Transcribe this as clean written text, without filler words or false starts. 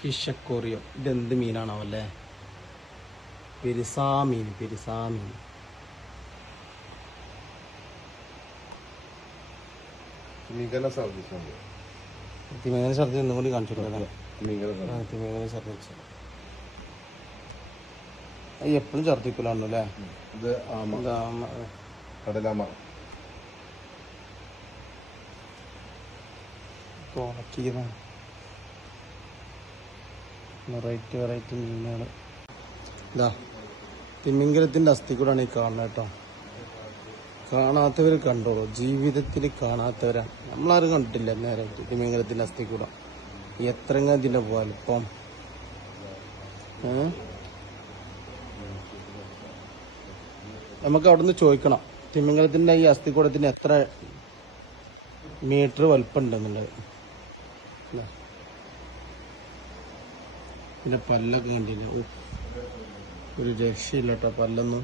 Fish aquarium. ഇതെന്ത് മീനാണാവല്ലേ? പെരിസാമീൻ. തിമിംഗല ഛർദ്ദിച്ചുണ്ട്. തിമിംഗല ഛർദ്ദി ഒന്നും കൂടി കാണിച്ചിട്ടില്ല. തിമിംഗല ഛർദ്ദിച്ചു. എപ്പോഴും ഛർദ്ദിക്കലാണല്ലോ അല്ലേ? ഇത് കടലാമ. ഉണക്കിയതാണ്. വെറൈറ്റി മീനാണ്. ഇതാ തിമിംഗലത്തിൻ്റെ അസ്ഥി കൂടാണ് ഈ കാണുന്നത് കേട്ടോ. കാണാത്തവർ കണ്ടോളൂ. ജീവിതത്തിൽ കാണാത്തവരാ. നമ്മളാരും കണ്ടിട്ടില്ല നേരായിട്ട് തിമിംഗലത്തിൻ്റെ അസ്ഥി കൂട. എത്രങ്ങ ഇതിൻ്റെ വലുപ്പം. നമുക്ക് അവിടുന്ന് ചോദിക്കണം തിമിംഗലത്തിൻ്റെ ഈ അസ്ഥികൂടത്തിന് എത്ര മീറ്റർ വലുപ്പം ഉണ്ടെന്നുള്ളത്. പിന്നെ പല്ലൊക്കെ കണ്ടില്ല. ഒരു രക്ഷയില്ല കേട്ടോ പല്ലൊന്നും.